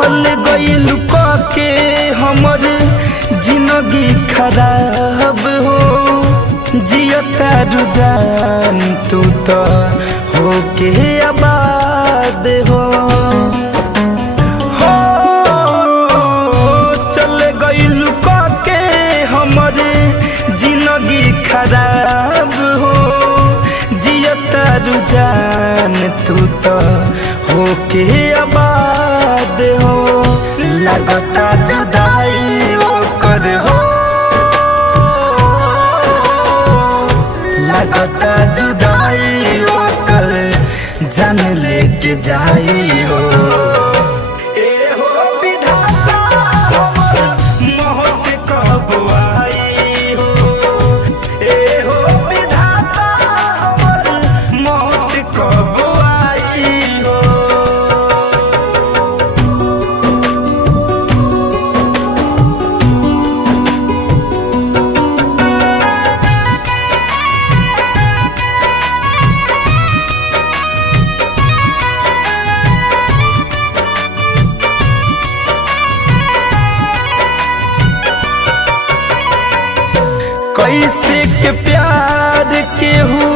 चल गइल के हमर जिंदगी खराब हो जियता रुझान तू तो होके आबाद हो चल गइल के हमर जिंदगी खराब हो जियता रुझान तू तो होके आबाद हो लगता जुदाई ओकर हो लगता जुदाई ओकर जान लेके जाई हो कैसे के प्यार केहू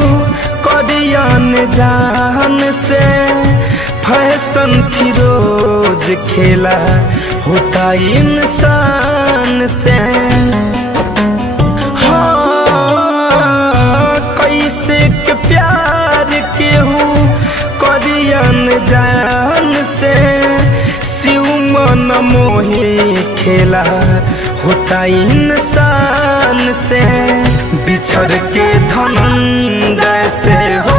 करियन जान से फैशन फिरोज खेला होता इंसान से हाँ कैसे के प्यार केहू करियन जान से शिव मन मोही खेला होता इंसान से बिछड़ के धनंजय से हो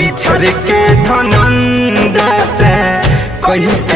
बिछड़ के धनंजय से कैसे